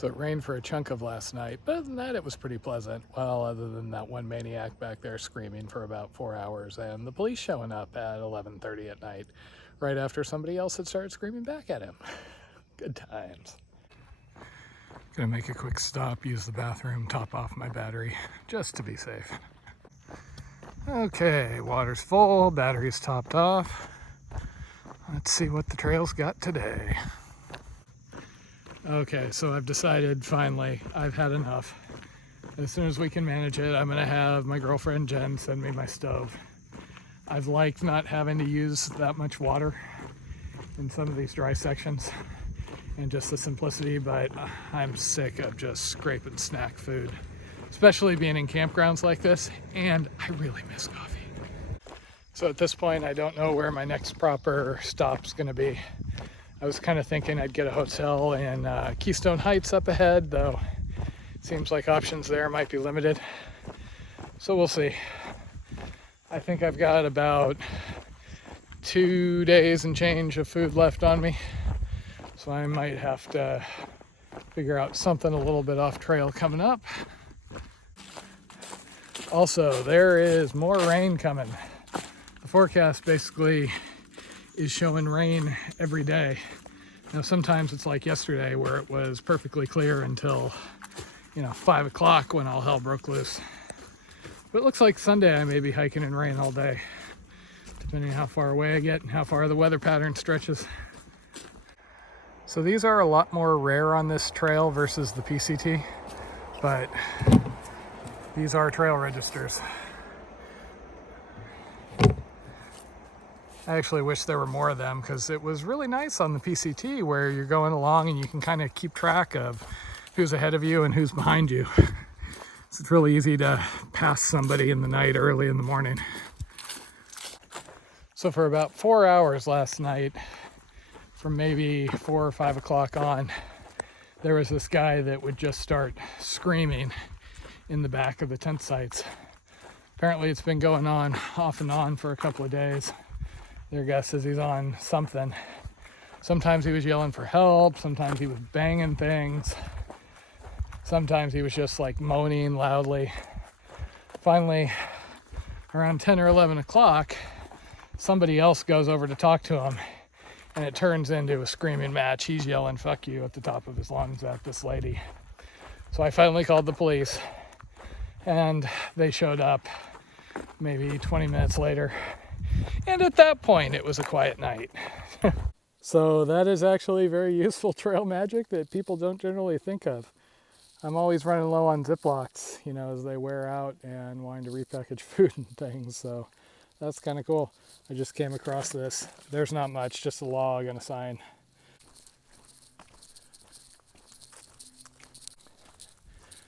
So it rained for a chunk of last night, but other than that, it was pretty pleasant. Well, other than that one maniac back there screaming for about 4 hours and the police showing up at 11:30 at night, right after somebody else had started screaming back at him. Good times. Gonna make a quick stop, use the bathroom, top off my battery, just to be safe. Okay, water's full, battery's topped off. Let's see what the trail's got today. Okay, so I've decided finally I've had enough. As soon as we can manage it, I'm gonna have my girlfriend Jen send me my stove. I've liked not having to use that much water in some of these dry sections and just the simplicity, but I'm sick of just scraping snack food, especially being in campgrounds like this, and I really miss coffee. So at this point, I don't know where my next proper stop's gonna be. I was kind of thinking I'd get a hotel in Keystone Heights up ahead, though it seems like options there might be limited. So we'll see. I think I've got about 2 days and change of food left on me. So I might have to figure out something a little bit off trail coming up. Also, there is more rain coming. The forecast basically is showing rain every day. Now sometimes it's like yesterday where it was perfectly clear until 5 o'clock when all hell broke loose. But it looks like Sunday I may be hiking in rain all day, depending on how far away I get and how far the weather pattern stretches. So these are a lot more rare on this trail versus the PCT, but these are trail registers. I actually wish there were more of them because it was really nice on the PCT where you're going along and you can kind of keep track of who's ahead of you and who's behind you. So it's really easy to pass somebody in the night early in the morning. So for about 4 hours last night, from maybe 4 or 5 o'clock on, there was this guy that would just start screaming in the back of the tent sites. Apparently it's been going on off and on for a couple of days. Their guess is he's on something. Sometimes he was yelling for help, sometimes he was banging things, sometimes he was just like moaning loudly. Finally, around 10 or 11 o'clock, somebody else goes over to talk to him, and it turns into a screaming match. He's yelling "fuck you" at the top of his lungs at this lady. So I finally called the police, and they showed up maybe 20 minutes later. And at that point, it was a quiet night. So that is actually very useful trail magic that people don't generally think of. I'm always running low on Ziplocs, as they wear out and wanting to repackage food and things. So that's kind of cool. I just came across this. There's not much, just a log and a sign.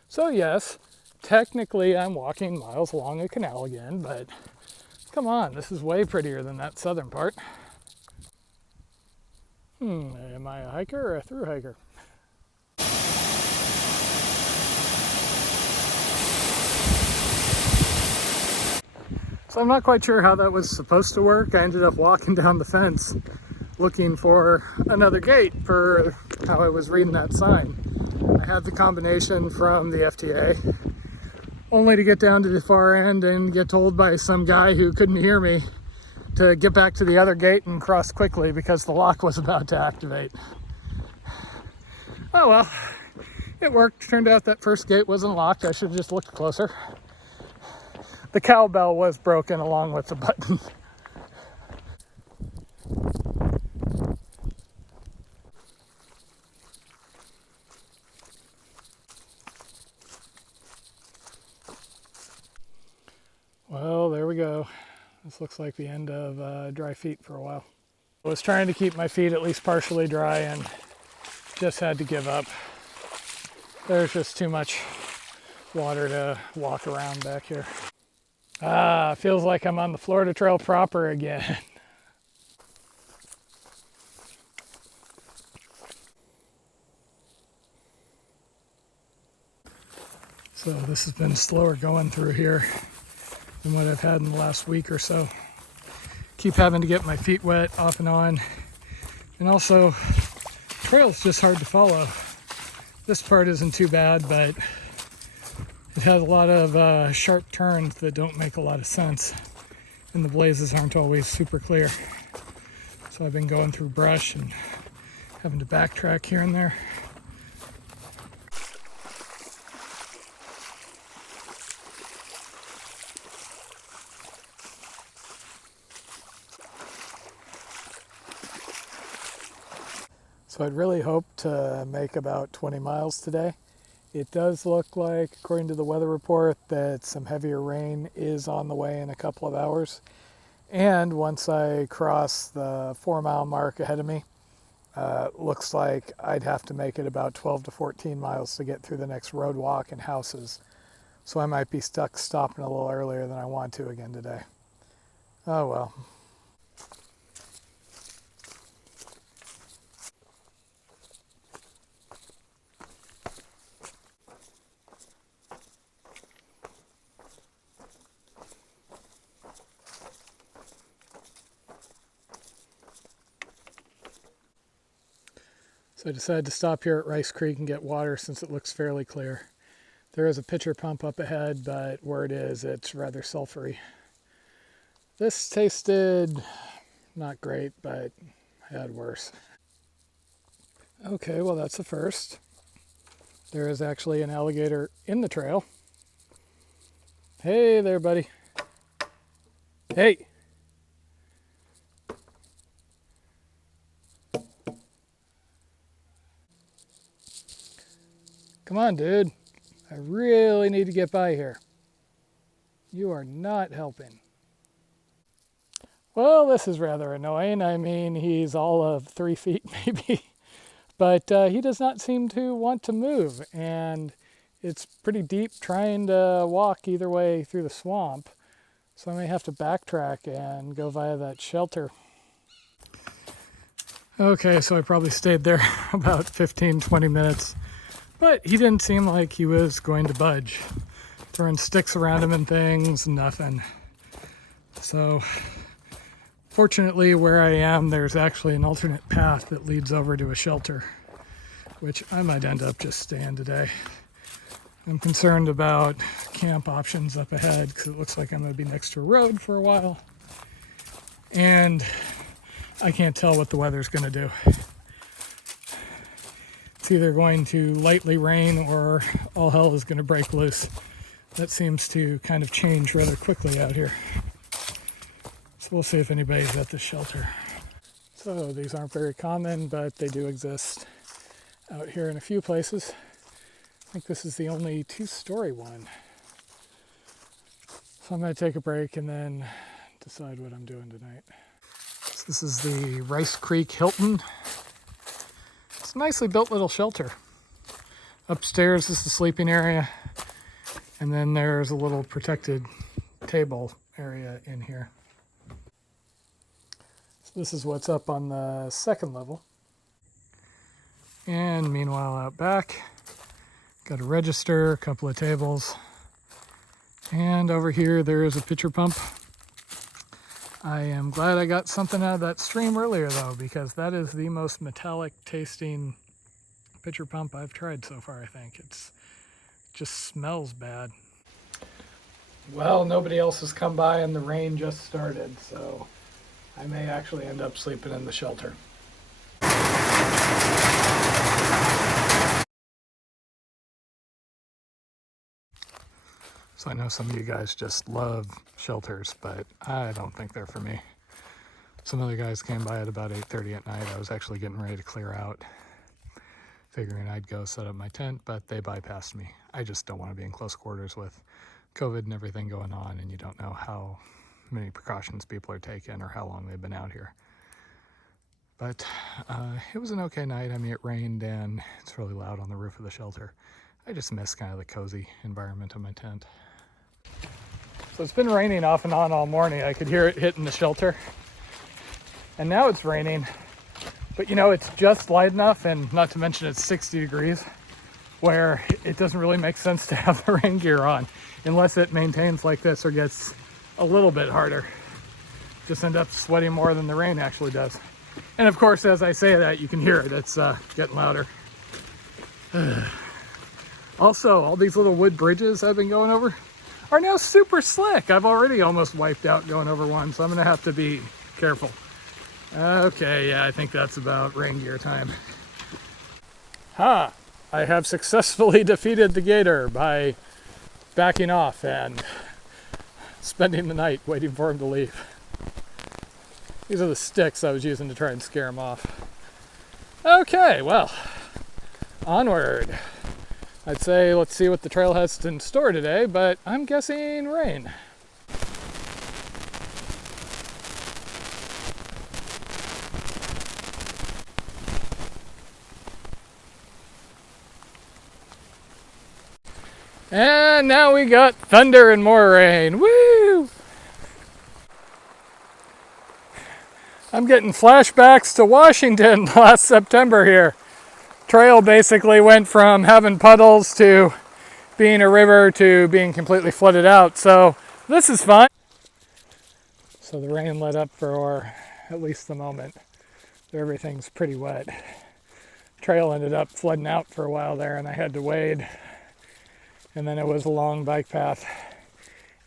So yes, technically I'm walking miles along a canal again, but come on, this is way prettier than that southern part. Am I a hiker or a through hiker? So I'm not quite sure how that was supposed to work. I ended up walking down the fence looking for another gate for how I was reading that sign. I had the combination from the FTA, only to get down to the far end and get told by some guy who couldn't hear me to get back to the other gate and cross quickly because the lock was about to activate. Oh well, it worked. Turned out that first gate wasn't locked. I should have just looked closer. The cowbell was broken along with the button. Well, there we go. This looks like the end of dry feet for a while. I was trying to keep my feet at least partially dry and just had to give up. There's just too much water to walk around back here. Feels like I'm on the Florida Trail proper again. So this has been slower going through here than what I've had in the last week or so. Keep having to get my feet wet off and on. And also, trail's just hard to follow. This part isn't too bad, but it has a lot of sharp turns that don't make a lot of sense, and the blazes aren't always super clear. So I've been going through brush and having to backtrack here and there. So I'd really hoped to make about 20 miles today. It does look like, according to the weather report, that some heavier rain is on the way in a couple of hours. And once I cross the 4-mile mark ahead of me, looks like I'd have to make it about 12 to 14 miles to get through the next road walk and houses. So I might be stuck stopping a little earlier than I want to again today. Oh well. So I decided to stop here at Rice Creek and get water since it looks fairly clear. There is a pitcher pump up ahead, but where it is, it's rather sulfury. This tasted not great, but I had worse. Okay, well that's the first. There is actually an alligator in the trail. Hey there, buddy. Hey! Come on, dude. I really need to get by here. You are not helping. Well, this is rather annoying. I mean, he's all of 3 feet maybe, but he does not seem to want to move, and it's pretty deep trying to walk either way through the swamp, so I may have to backtrack and go via that shelter. Okay, so I probably stayed there about 15-20 minutes. But he didn't seem like he was going to budge. Throwing sticks around him and things, nothing. So, fortunately where I am, there's actually an alternate path that leads over to a shelter, which I might end up just staying today. I'm concerned about camp options up ahead because it looks like I'm going to be next to a road for a while. And I can't tell what the weather's going to do. It's either going to lightly rain or all hell is going to break loose. That seems to kind of change rather quickly out here. So we'll see if anybody's at this shelter. So these aren't very common, but they do exist out here in a few places. I think this is the only 2-story one. So I'm going to take a break and then decide what I'm doing tonight. So this is the Rice Creek Hilton. It's a nicely built little shelter. Upstairs is the sleeping area, and then there's a little protected table area in here. So this is what's up on the 2nd level. And meanwhile out back, got a register, a couple of tables, and over here there is a pitcher pump. I am glad I got something out of that stream earlier though, because that is the most metallic tasting pitcher pump I've tried so far, I think. It just smells bad. Well, nobody else has come by and the rain just started, so I may actually end up sleeping in the shelter. So I know some of you guys just love shelters, but I don't think they're for me. Some other guys came by at about 8:30 at night. I was actually getting ready to clear out, figuring I'd go set up my tent, but they bypassed me. I just don't want to be in close quarters with COVID and everything going on, and you don't know how many precautions people are taking or how long they've been out here. But it was an okay night. I mean, it rained and it's really loud on the roof of the shelter. I just miss kind of the cozy environment of my tent. So it's been raining off and on all morning. I could hear it hitting the shelter. And now it's raining. But you know, it's just light enough, and not to mention it's 60 degrees, where it doesn't really make sense to have the rain gear on unless it maintains like this or gets a little bit harder. Just end up sweating more than the rain actually does. And of course, as I say that, you can hear it. It's getting louder. Also, all these little wood bridges I've been going over are now super slick. I've already almost wiped out going over one, so I'm gonna have to be careful. Okay, yeah, I think that's about rain gear time. Ha! I have successfully defeated the gator by backing off and spending the night waiting for him to leave. These are the sticks I was using to try and scare him off. Okay, well, onward. I'd say let's see what the trail has in store today, but I'm guessing rain. And now we got thunder and more rain. Woo! I'm getting flashbacks to Washington last September here. Trail basically went from having puddles to being a river to being completely flooded out. So this is fun. So the rain let up for at least the moment. Everything's pretty wet. Trail ended up flooding out for a while there and I had to wade. And then it was a long bike path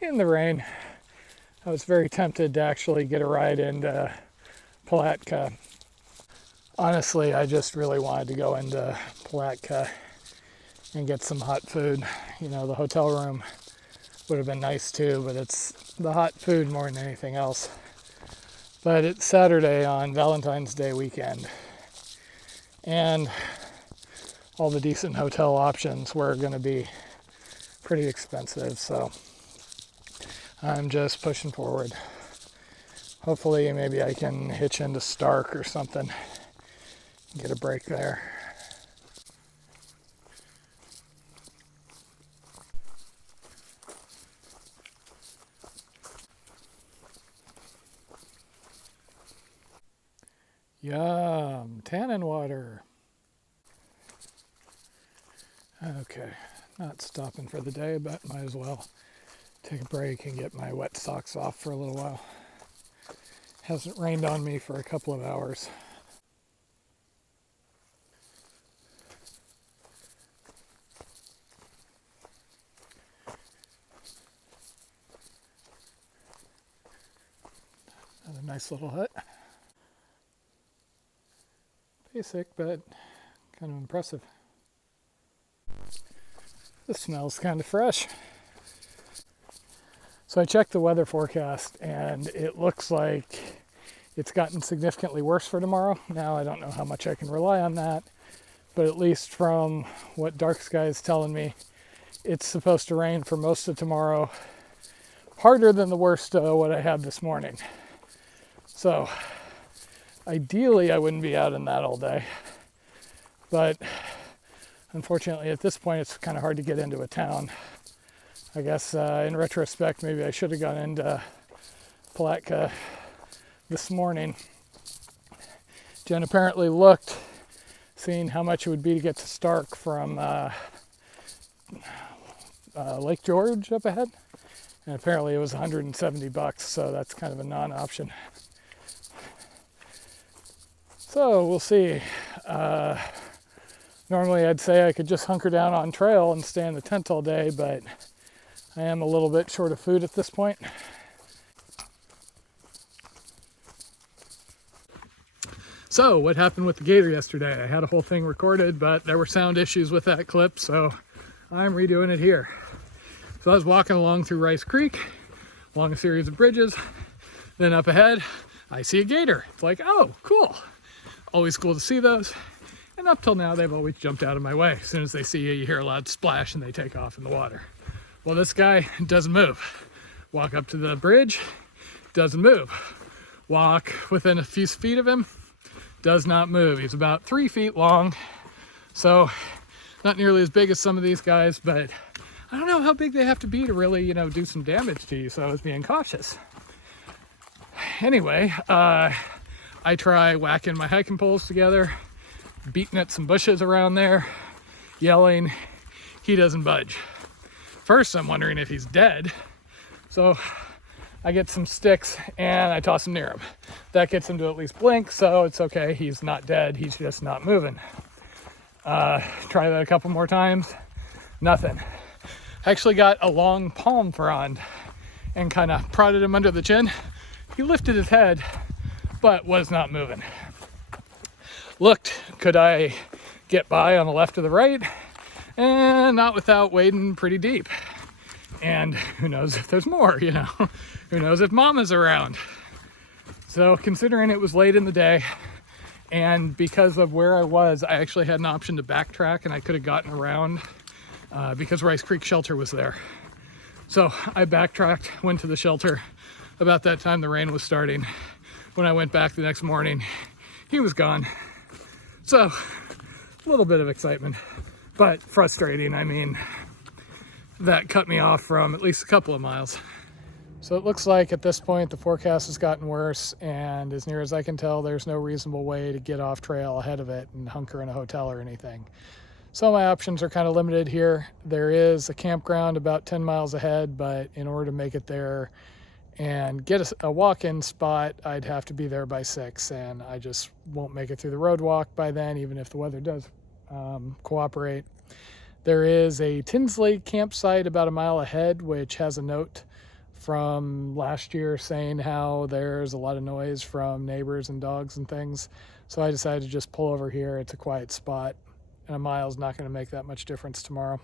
in the rain. I was very tempted to actually get a ride into Palatka. Honestly, I just really wanted to go into Palatka and get some hot food. You know, the hotel room would have been nice too, but it's the hot food more than anything else. But it's Saturday on Valentine's Day weekend, and all the decent hotel options were going to be pretty expensive, so I'm just pushing forward. Hopefully maybe I can hitch into Stark or something, get a break there. Yum, tannin water. Okay, not stopping for the day, but might as well take a break and get my wet socks off for a little while. Hasn't rained on me for a couple of hours. Another nice little hut. Basic, but kind of impressive. This smells kind of fresh. So I checked the weather forecast and it looks like it's gotten significantly worse for tomorrow. Now I don't know how much I can rely on that, but at least from what Dark Sky is telling me, it's supposed to rain for most of tomorrow, harder than the worst what I had this morning. So ideally I wouldn't be out in that all day, but unfortunately at this point it's kind of hard to get into a town. I guess in retrospect maybe I should have gone into Palatka this morning. Jen apparently looked, seeing how much it would be to get to Stark from Lake George up ahead, and apparently it was $170, so that's kind of a non-option. So we'll see. Normally I'd say I could just hunker down on trail and stay in the tent all day, but I am a little bit short of food at this point. So what happened with the gator yesterday? I had a whole thing recorded, but there were sound issues with that clip, so I'm redoing it here. So I was walking along through Rice Creek, along a series of bridges, then up ahead, I see a gator. It's like, oh, cool. Always cool to see those. And up till now, they've always jumped out of my way. As soon as they see you, you hear a loud splash and they take off in the water. Well, this guy doesn't move. Walk up to the bridge, doesn't move. Walk within a few feet of him, does not move. He's about 3 feet long, so not nearly as big as some of these guys, but I don't know how big they have to be to really, do some damage to you, so I was being cautious. Anyway, I try whacking my hiking poles together, beating at some bushes around there, yelling. He doesn't budge. First, I'm wondering if he's dead, so I get some sticks and I toss him near him. That gets him to at least blink, so it's okay. He's not dead, he's just not moving. Try that a couple more times. Nothing. Actually got a long palm frond and kind of prodded him under the chin. He lifted his head, but was not moving. Looked, could I get by on the left or the right? And not without wading pretty deep. And who knows if there's more, you know? Who knows if mama's around? So considering it was late in the day, and because of where I was, I actually had an option to backtrack and I could have gotten around because Rice Creek Shelter was there. So I backtracked, went to the shelter. About that time, the rain was starting. When I went back the next morning, he was gone. So a little bit of excitement, but frustrating. I mean, that cut me off from at least a couple of miles. So it looks like at this point the forecast has gotten worse, and as near as I can tell, there's no reasonable way to get off trail ahead of it and hunker in a hotel or anything. So my options are kind of limited here. There is a campground about 10 miles ahead, but in order to make it there and get a walk-in spot, I'd have to be there by 6, and I just won't make it through the road walk by then, even if the weather does cooperate. There is a Tinsley campsite about a mile ahead, which has a note from last year saying how there's a lot of noise from neighbors and dogs and things. So I decided to just pull over here. It's a quiet spot, and a mile is not going to make that much difference tomorrow.